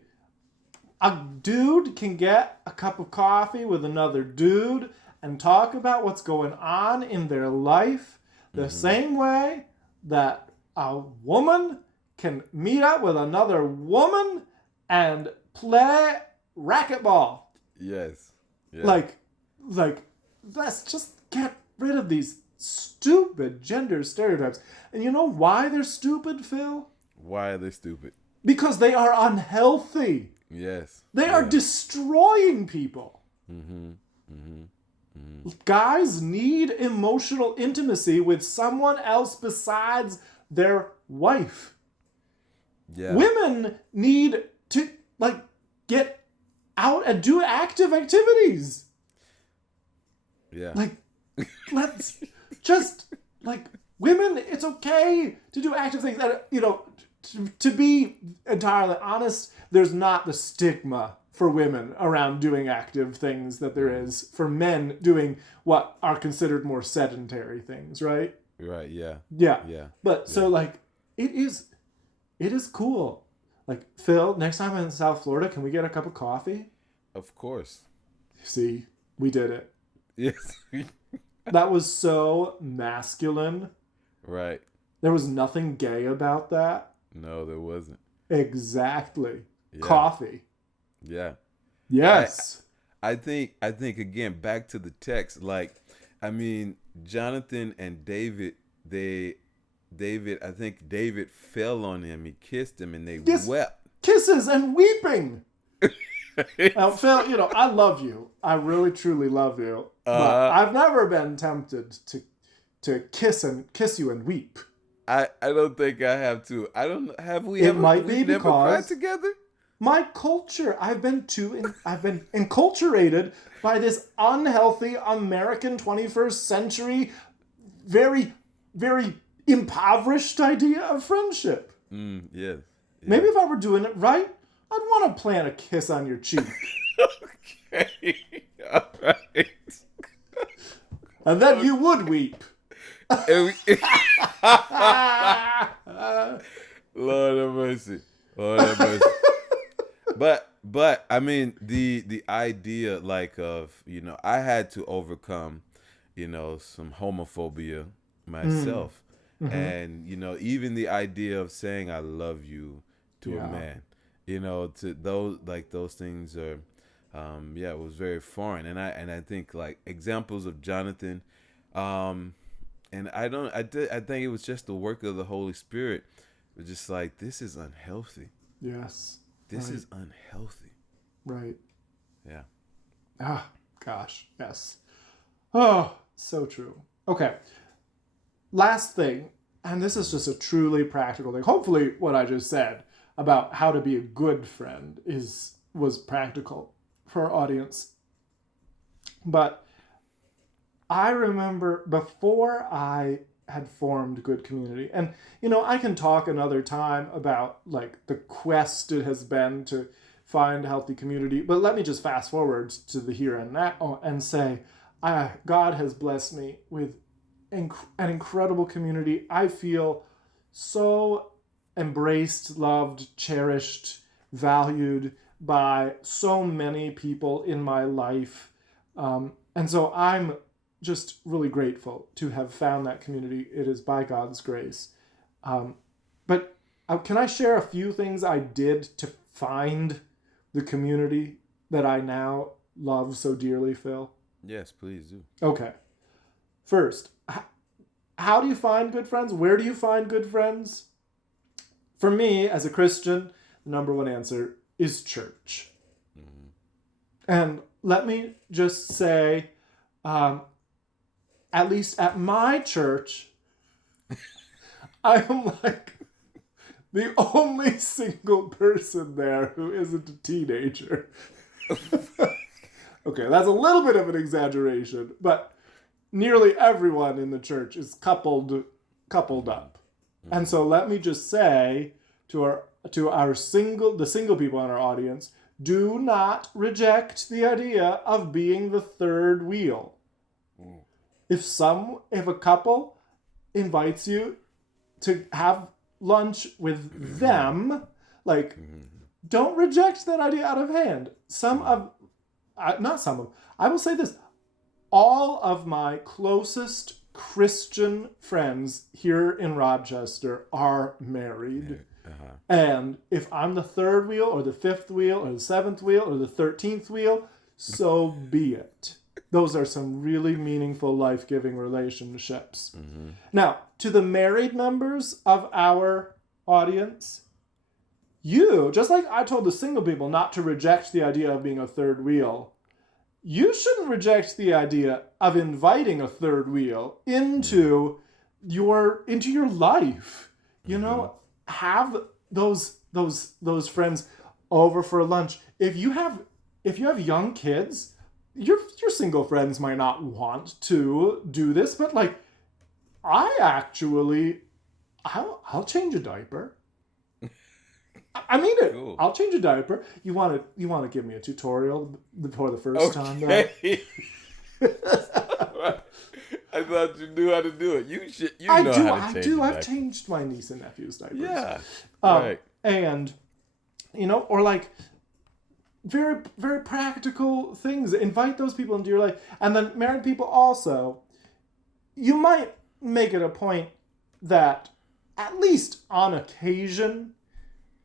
A dude can get a cup of coffee with another dude and talk about what's going on in their life the same way that a woman can meet up with another woman and play racquetball. Yes. Yeah. Like, let's just get rid of these stupid gender stereotypes. And you know why they're stupid, Phil? Why are they stupid? Because they are unhealthy. Yes. They are destroying people. Guys need emotional intimacy with someone else besides their wife. Yeah. Women need to get out and do active activities. Yeah. Let's just women, it's okay to do active things. To be entirely honest, there's not the stigma for women around doing active things that there is for men doing what are considered more sedentary things, right? Right. Yeah. Yeah. Yeah. But so it is cool. Phil, next time I'm in South Florida, can we get a cup of coffee? Of course. See, we did it. Yes. That was so masculine. Right. There was nothing gay about that. No, there wasn't. Exactly. Yeah. Coffee. Yeah. Yes. I think again, back to the text, Jonathan and David, I think David fell on him. He kissed him and they wept. Kisses and weeping. Now, Phil, I love you. I really, truly love you. But I've never been tempted to kiss you and weep. I don't think I have to. I don't have we It ever might be we've never because cried together? My culture, I've been enculturated by this unhealthy American 21st century, very, very impoverished idea of friendship. Yes. Yeah. Maybe if I were doing it right, I'd want to plant a kiss on your cheek. Okay. All right. And then you would weep. Lord have mercy. Lord have mercy. But I mean the idea of I had to overcome some homophobia myself, and even the idea of saying I love you to a man, to those things are it was very foreign, and I think examples of Jonathan, and I think it was just the work of the Holy Spirit. It was just this is unhealthy. Yes. This is unhealthy. Right. Yeah. Ah, gosh. Yes. Oh, so true. Okay. Last thing, and this is just a truly practical thing. Hopefully what I just said about how to be a good friend was practical for our audience. But I remember before I had formed good community, and I can talk another time about the quest it has been to find a healthy community, but let me just fast forward to the here and now and say God has blessed me with an incredible community. I feel so embraced, loved, cherished, valued by so many people in my life, and so I'm just really grateful to have found that community. It is by God's grace. But can I share a few things I did to find the community that I now love so dearly, Phil? Yes, please do. Okay. First, how do you find good friends? Where do you find good friends? For me, as a Christian, the number one answer is church. Mm-hmm. And let me just say, at least at my church, I am the only single person there who isn't a teenager. Okay, that's a little bit of an exaggeration, but nearly everyone in the church is coupled up. And so let me just say to the single people in our audience, do not reject the idea of being the third wheel. If a couple invites you to have lunch with them, don't reject that idea out of hand. I will say this, all of my closest Christian friends here in Rochester are married. Uh-huh. And if I'm the third wheel or the fifth wheel or the seventh wheel or the 13th wheel, so be it. Those are some really meaningful, life-giving relationships. Mm-hmm. Now, to the married members of our audience, you, just like I told the single people not to reject the idea of being a third wheel, you shouldn't reject the idea of inviting a third wheel into your life. You know, have those friends over for lunch. If you have young kids, your single friends might not want to do this, but like I'll change a diaper. I mean it. Cool. I'll change a diaper. You want to give me a tutorial before the first time? Okay. I thought you knew how to do it. You know how to change. I've changed my niece and nephew's diapers. Yeah. Right. And or like very, very practical things. Invite those people into your life. And then married people also, you might make it a point that at least on occasion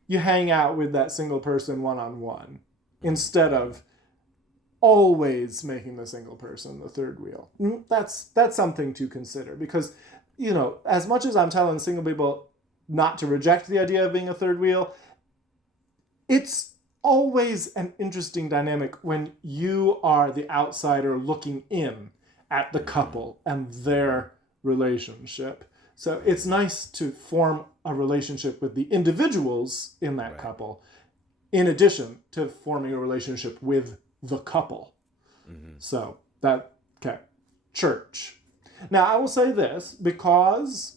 you hang out with that single person one-on-one instead of always making the single person the third wheel. That's something to consider because, as much as I'm telling single people not to reject the idea of being a third wheel, it's always an interesting dynamic when you are the outsider looking in at the couple and their relationship. So it's nice to form a relationship with the individuals in that couple, in addition to forming a relationship with the couple. Mm-hmm. So church. Now I will say this, because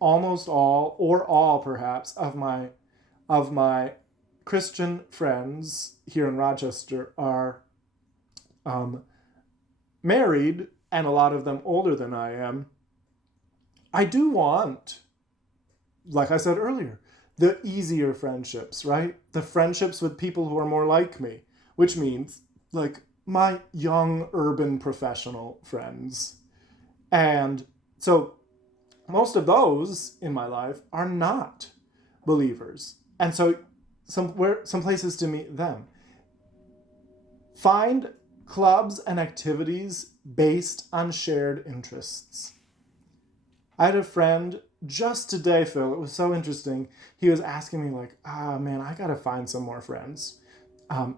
almost all, or all perhaps, of my Christian friends here in Rochester are married, and a lot of them older than I am. I do want, like I said earlier, the easier friendships, right? The friendships with people who are more like me, which means like my young urban professional friends. And so most of those in my life are not believers. And so some places to meet them. Find clubs and activities based on shared interests. I had a friend just today, Phil. It was so interesting. He was asking me like, man, I got to find some more friends.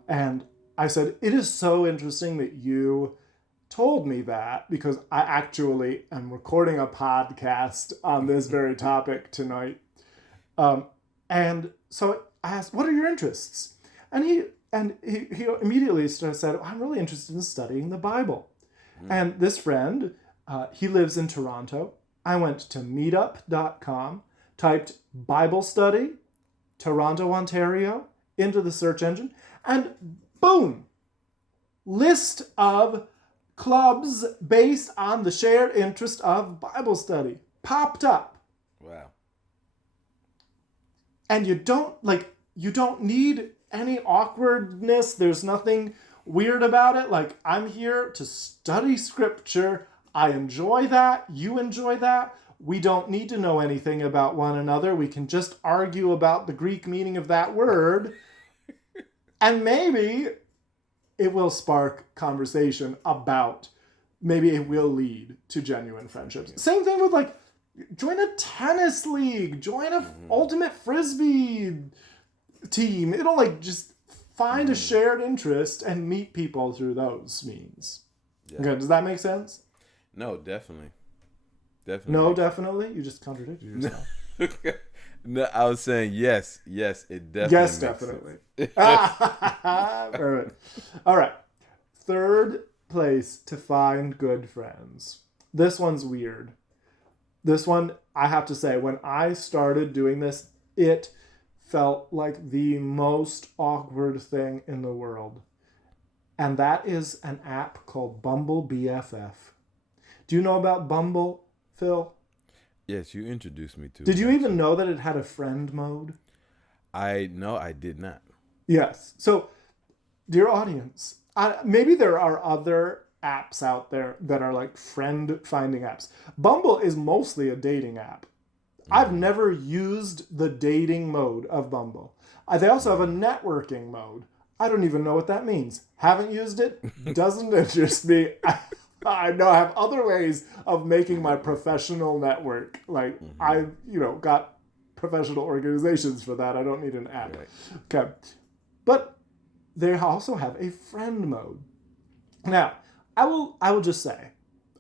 And I said, it is so interesting that you told me that, because I actually am recording a podcast on this very topic tonight. And so I asked, what are your interests? And he immediately said, I'm really interested in studying the Bible. Mm-hmm. And this friend, he lives in Toronto. I went to meetup.com, typed Bible study, Toronto, Ontario, into the search engine, and boom, list of clubs based on the shared interest of Bible study popped up. Wow. And you don't need any awkwardness. There's nothing weird about it. Like, I'm here to study scripture. I enjoy that. You enjoy that. We don't need to know anything about one another. We can just argue about the Greek meaning of that word. And maybe it will spark conversation about, maybe it will lead to genuine friendships. Same thing with like, join a tennis league, join a ultimate frisbee team. It'll like just find a shared interest and meet people through those means. Yeah. Okay, does that make sense? No, definitely. No, definitely? You just contradicted yourself. No, I was saying yes, it definitely yes, definitely. Perfect. All right. Third place to find good friends. This one's weird. This one, I have to say, when I started doing this, it felt like the most awkward thing in the world. And that is an app called Bumble BFF. Do you know about Bumble, Phil? Yes, you introduced me to it. Did you even know that it had a friend mode? I did not. Yes. So, dear audience, maybe there are other apps out there that are like friend finding apps. Bumble is mostly a dating app. I've never used the dating mode of Bumble. They also have a networking mode. I don't even know what that means. Haven't used it. Doesn't interest me. I know I have other ways of making my professional network. Like I, got professional organizations for that. I don't need an app. Right. Okay. But they also have a friend mode. Now, I will just say,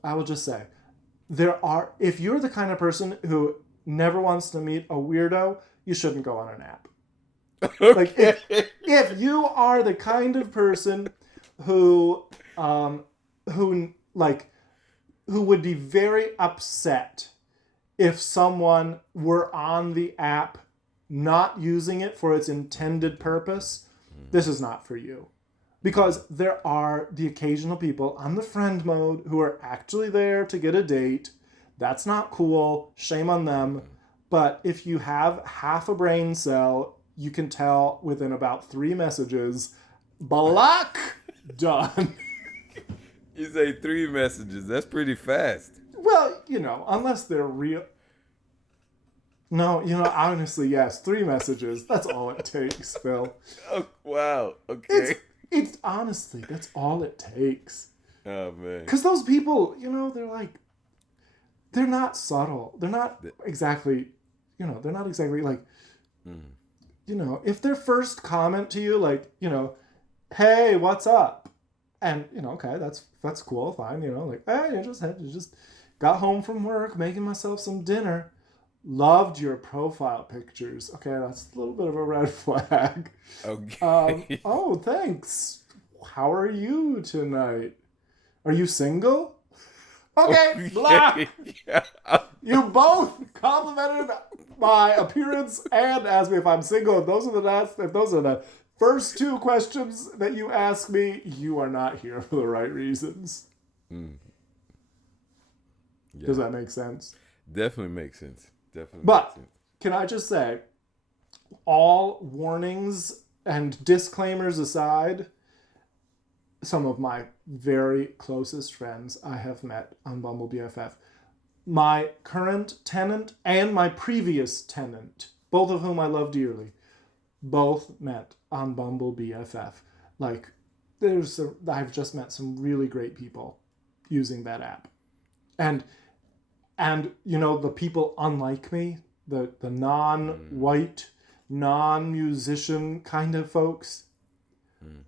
if you're the kind of person who never wants to meet a weirdo, you shouldn't go on an app. Like if you are the kind of person who would be very upset if someone were on the app not using it for its intended purpose, this is not for you. Because there are the occasional people on the friend mode who are actually there to get a date. That's not cool. Shame on them. But if you have half a brain cell, you can tell within about 3 messages, block, done. You say 3 messages. That's pretty fast. Well, unless they're real. No, honestly, yes, 3 messages. That's all it takes, Phil. Oh, wow. Okay. It's honestly, that's all it takes. Oh, man. Because those people, they're not subtle. They're not exactly, they're not exactly like, if their first comment to you, like, hey, what's up? And, okay, that's cool, fine, like, hey, I just got home from work, making myself some dinner. Loved your profile pictures. Okay, that's a little bit of a red flag. Okay. Oh, thanks. How are you tonight? Are you single? Okay, block. Yeah. You both complimented my appearance and asked me if I'm single. If those are the first 2 questions that you ask me, you are not here for the right reasons. Yeah. Does that make sense? Definitely makes sense. But can I just say, all warnings and disclaimers aside, some of my very closest friends I have met on Bumble BFF, my current tenant and my previous tenant, both of whom I love dearly, both met on Bumble BFF. Like, I've just met some really great people using that app. And the people unlike me, the non-white, non-musician kind of folks,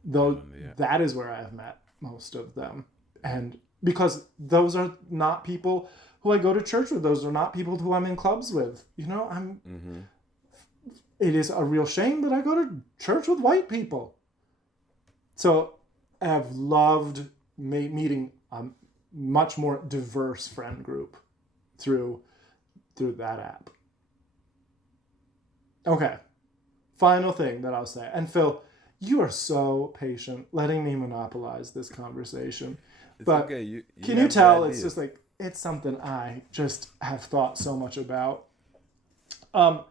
that is where I have met most of them. And because those are not people who I go to church with. Those are not people who I'm in clubs with. It is a real shame, but I go to church with white people. So I've loved meeting a much more diverse friend group through that app. Okay. Final thing that I'll say. And Phil, you are so patient letting me monopolize this conversation. But okay. Can you tell it's just like, it's something I just have thought so much about. How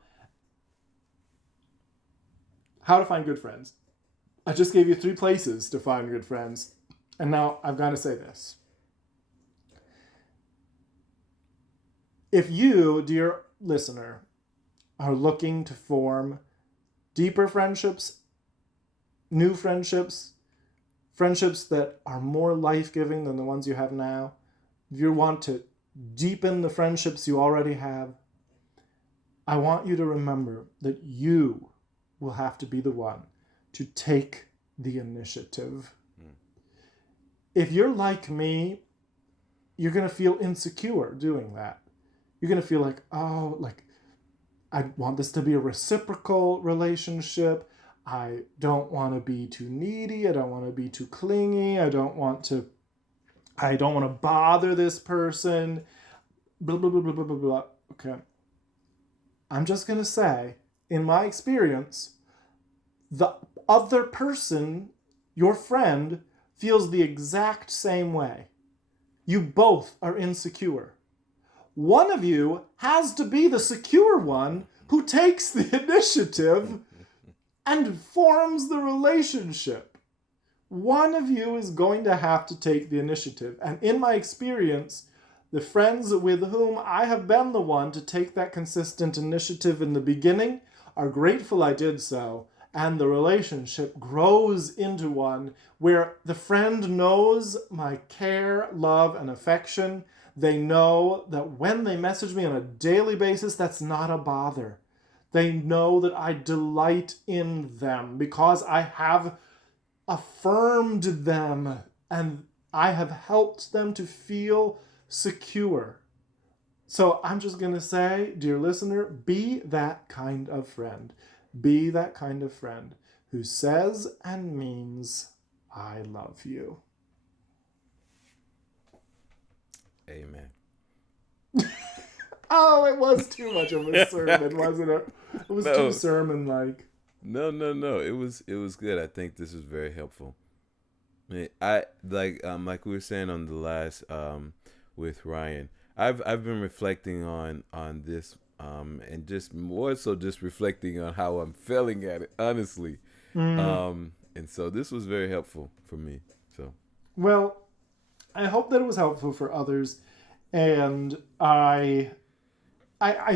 to find good friends. I just gave you 3 places to find good friends. And now I've got to say this. If you, dear listener, are looking to form deeper friendships, new friendships, friendships that are more life-giving than the ones you have now, if you want to deepen the friendships you already have, I want you to remember that you will have to be the one to take the initiative. If you're like me, you're going to feel insecure doing that. You're going to feel like, I want this to be a reciprocal relationship. I don't want to be too needy. I don't want to be too clingy. I don't want to bother this person. Blah, blah, blah, blah, blah, blah, blah. Okay. I'm just going to say, in my experience, the other person, your friend, feels the exact same way. You both are insecure. One of you has to be the secure one who takes the initiative and forms the relationship. one of you is going to have to take the initiative. And in my experience, the friends with whom I have been the one to take that consistent initiative in the beginning are grateful I did so. And the relationship grows into one where the friend knows my care, love, and affection. They know that when they message me on a daily basis, that's not a bother. They know that I delight in them because I have affirmed them and I have helped them to feel secure. So I'm just going to say, dear listener, be that kind of friend. Be that kind of friend who says and means, I love you. Amen. Oh, it was too much of a sermon, wasn't it? It was too sermon-like. No. It was good. I think this was very helpful. I like we were saying on the last with Ryan. I've been reflecting on this and just more so just reflecting on how I'm feeling at it honestly. And so this was very helpful for me. So Well, I hope that it was helpful for others, and I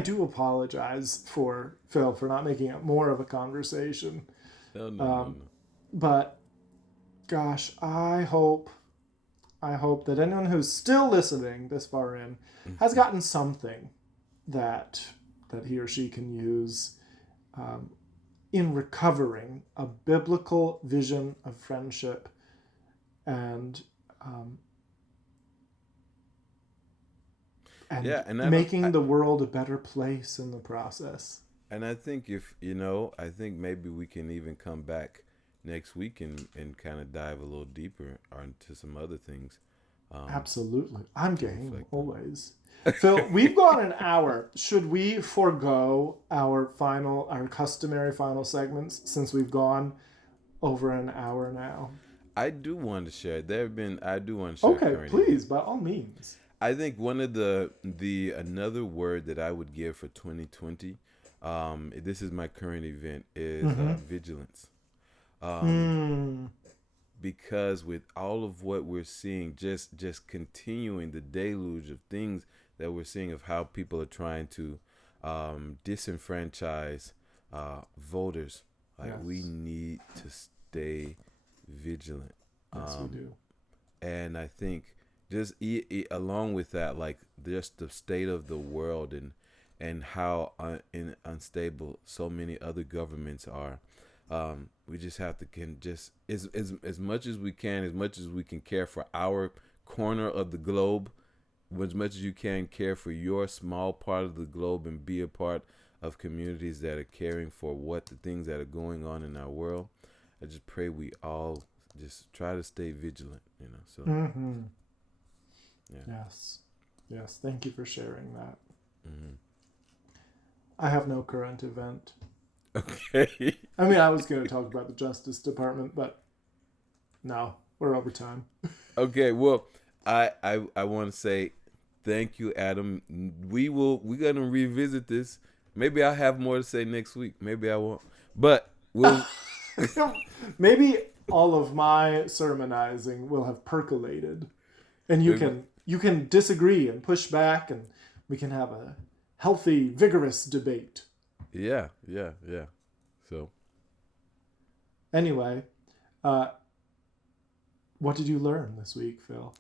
do apologize for Phil for not making it more of a conversation. no. But gosh, I hope that anyone who's still listening this far in has gotten something that he or she can use in recovering a biblical vision of friendship and making the world a better place in the process. And I think I think maybe we can even come back next week and kind of dive a little deeper onto some other things. Absolutely. I'm game, always. Phil, we've gone an hour. Should we forego our customary final segments since we've gone over an hour now? I do want to share. I do want to share. Okay, please, by all means. I think one of the another word that I would give for 2020, this is my current event, is vigilance. Because with all of what we're seeing, just continuing the deluge of things that we're seeing of how people are trying to disenfranchise voters, we need to stay vigilant. Yes, we do. And I think just along with that, like just the state of the world and how unstable so many other governments are. We just have to as much as we can, as much as we can care for our corner of the globe, as much as you can care for your small part of the globe and be a part of communities that are caring for the things that are going on in our world. I just pray we all just try to stay vigilant, so. Yeah. Yes. Thank you for sharing that. I have no current event. Okay. I mean, I was going to talk about the Justice Department, but no, we're over time. Okay, well, I want to say thank you, Adam. We're going to revisit this. Maybe I'll have more to say next week. Maybe I won't. But we'll... Maybe all of my sermonizing will have percolated. And you can disagree and push back, and we can have a healthy, vigorous debate. Yeah. So, anyway, what did you learn this week, Phil?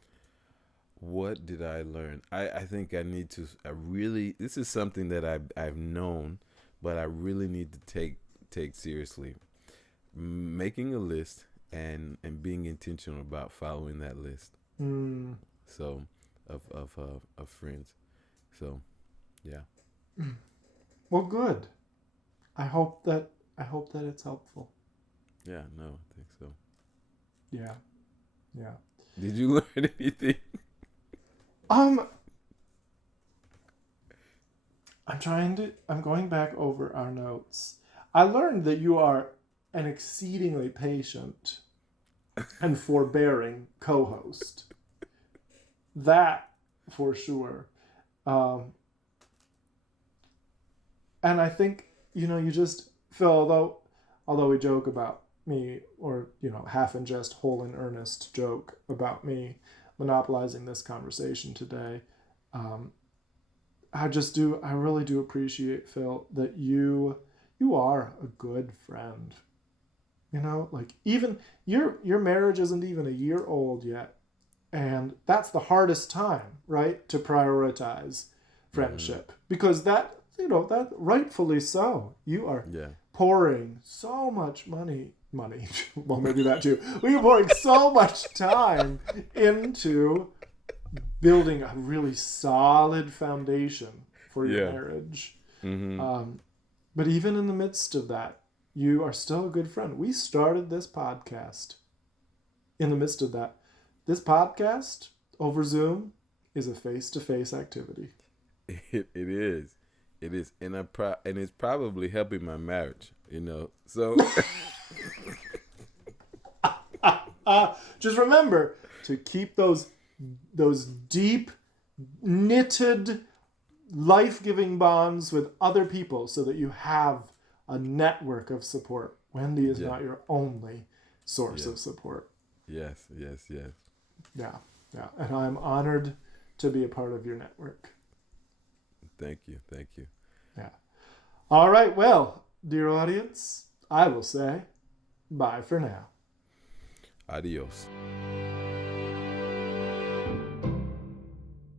What did I learn? I think I need to. This is something that I've known, but I really need to take seriously. Making a list and being intentional about following that list. So, of friends. So, yeah. Well, good. I hope that it's helpful. Yeah, no, I think so. Yeah. Did you learn anything? I'm going back over our notes. I learned that you are an exceedingly patient and forbearing co-host. That for sure. And I think, you just, Phil, although we joke about, me, or, half in jest, whole in earnest joke about me monopolizing this conversation today. I really do appreciate, Phil, that you are a good friend. Like, even your marriage isn't even a year old yet. And that's the hardest time, right? To prioritize friendship, because that rightfully so. You are pouring so much money. Well, maybe that too. We're pouring so much time into building a really solid foundation for your marriage. But even in the midst of that, you are still a good friend. We started this podcast in the midst of that. This podcast over Zoom is a face-to-face activity. It is. It is. And it's probably helping my marriage, So just remember to keep those deep, knitted, life-giving bonds with other people so that you have a network of support. Wendy is not your only source of support. Yes. Yeah. And I'm honored to be a part of your network. Thank you. Yeah. All right. Well, dear audience, I will say bye for now. Adios.